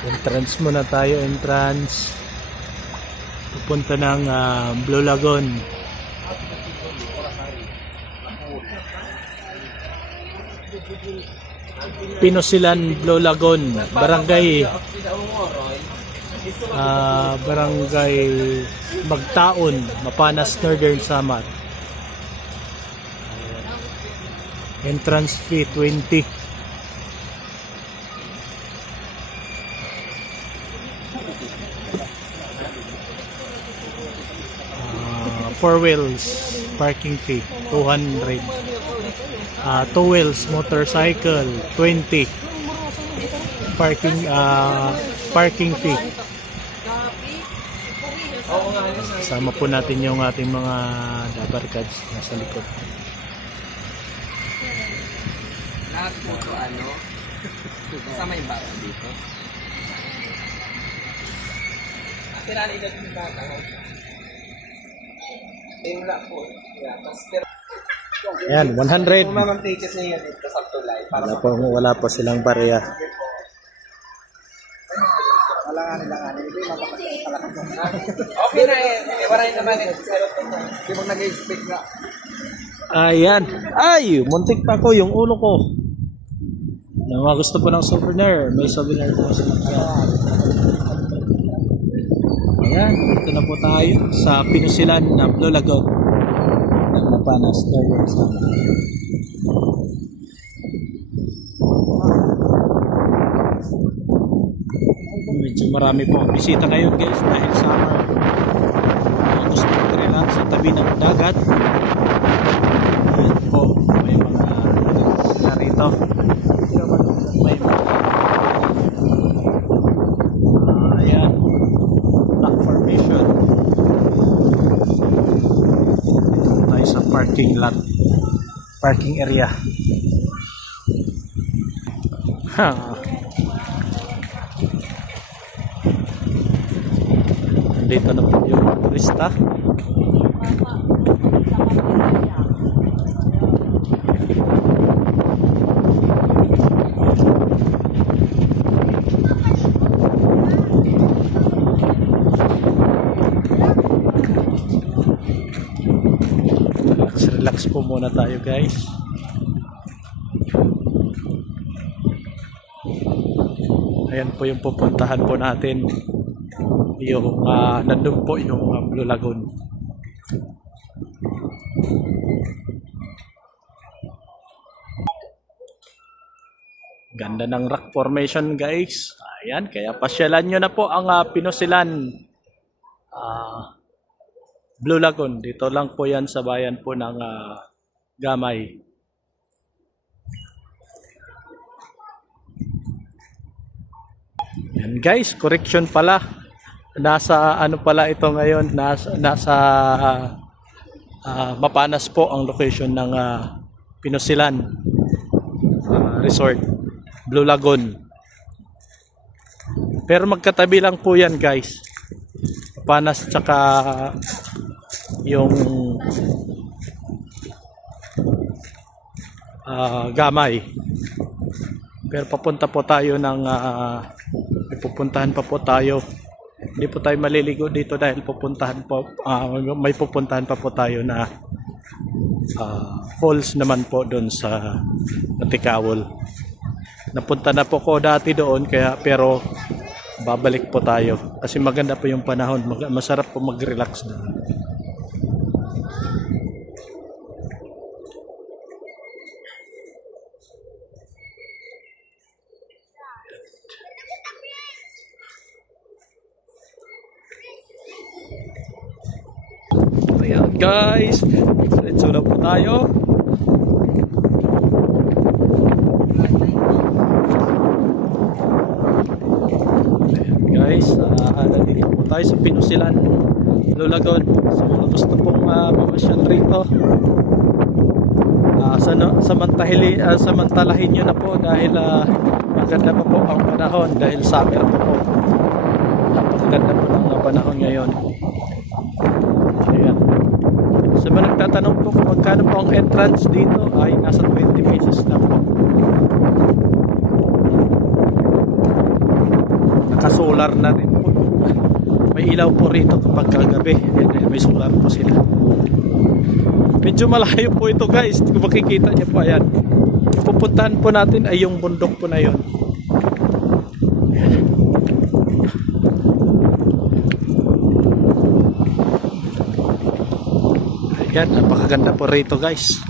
Entrance muna tayo, entrance. Pupunta ng Blue Lagoon. Pinosilan, Blue Lagoon, Barangay Magtaon, Mapanas, Northern Samar. Entrance fee 20. Four wheels parking fee 200. Two wheels motorcycle 20. Parking fee. Kasama po natin yung ating mga dabarkads nasa likod. Lahat po ito kasama yung bata dito. Tirali na yung bata. Wala po. Ayan, 100. Kung mamang tickets na yan dito sa tulay. Wala pa silang barya. Wala nga nila nga. Okay na eh. Waray naman eh. Hindi mo nag-expect nga. Ayan. Ay, muntik pa ko yung ulo ko. Na mga gusto po ng souvenir, may souvenir po sila. Ayan, dito na po tayo sa Pinosilan ng Blue Lagoon ng Mapanas, Northern Samar. Medyo marami po ang bisita ngayon guys dahil summer. Gusto mag-relax sa tabi ng dagat. Ayan po, may mga narito. May mga ayan, rock formation. Dito tayo sa parking lot, parking area. Dito na po yung turista. Relax po muna tayo guys. Ayan po yung pupuntahan po natin. Yung nandun po yung Blue Lagoon. Ganda ng rock formation guys. Ayan, kaya pasyalan nyo na po ang Pinosilan Blue Lagoon. Dito lang po yan sa bayan po ng Gamay. Yan guys, correction pala. Nasa ano pala ito ngayon, nasa Mapanas po ang location ng Pinosilan Resort, Blue Lagoon. Pero magkatabi lang po yan guys, Mapanas tsaka yung Gamay. Pero papunta po tayo ng may pupuntahan pa po tayo. Hindi po tayo maliligo dito dahil pupuntahan po, may pupuntahan pa po tayo na falls naman po doon sa Matikawol. Napunta na po ko dati doon pero babalik po tayo kasi maganda po yung panahon, masarap po mag-relax doon. Ayan guys, diretso na po tayo. Ayan guys, nandito po tayo sa Pinosilan Blue Lagoon. Sa mga gusto pong mamasyal rito, samantalahin nyo na po dahil maganda pa po ang panahon dahil summer po po. Napakaganda po ng panahon ngayon. Ayan. Sa mga nagtatanong po kung magkano po ang entrance dito ay nasa 20 pesos lang po. solar na rin po. May ilaw po rito kapag kagabi. Dahil may solar po sila. Medyo malayo po ito guys. Kung makikita niyo po, ayan. Pupuntahan po natin ay yung bundok po na yun. Ayan, napakaganda po rito guys.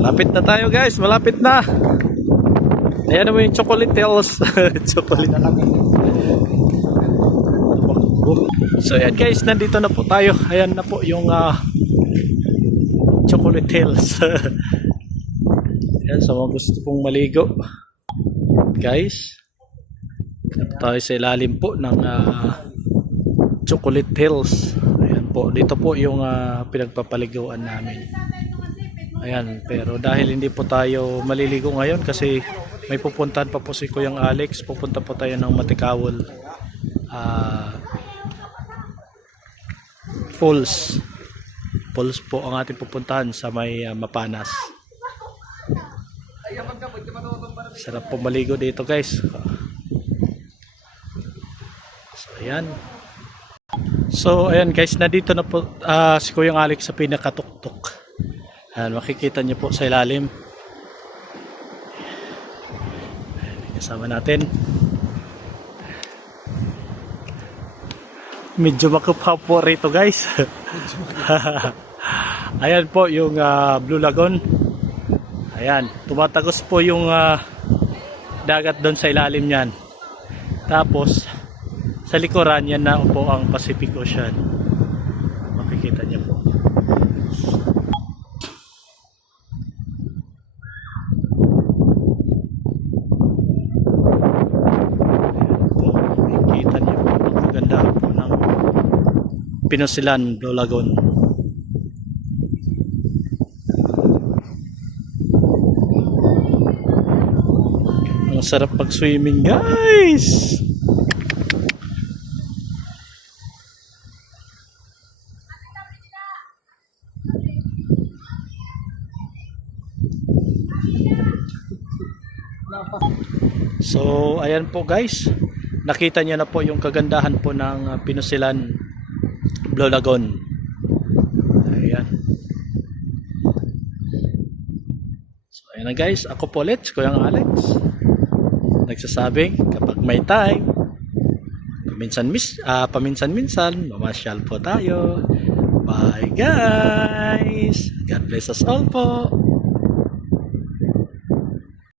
Malapit na tayo guys, malapit na. Ayan naman yung chocolate hills. Chocolate. So ayan guys, nandito na po tayo. Ayan na po yung chocolate hills. Ayan, sa mga gusto pong maligo guys, tayo sa ilalim po ng chocolate hills. Ayan po, dito po yung pinagpapaliguan namin. Ayan, pero dahil hindi po tayo maliligo ngayon kasi may pupuntahan pa po si Kuyang Alex, pupunta po tayo ng Matikawol Falls po ang ating pupuntahan sa may Mapanas. Sarap po maligo dito guys. So ayan guys, nandito na po si Kuyang Alex sa pinakatuktok. Ayan, makikita niyo po sa ilalim. Kasama natin. Medyo makaphaw po rito guys. Ayan po yung Blue Lagoon. Ayan, tumatagos po yung dagat doon sa ilalim niyan. Tapos sa likuran yan na po ang Pacific Ocean. Makikita niyo po. Pinusilan Blue Lagoon. Ang sarap pag-swimming guys. So ayan po guys, nakita niyo na po yung kagandahan po ng Pinusilan Blue Lagoon. Ayan. So ayan na guys, ako po ulit, Kuyang Alex. Nagsasabing kapag may time, paminsan-minsan, mamasyal po tayo. Bye guys! God bless us all po!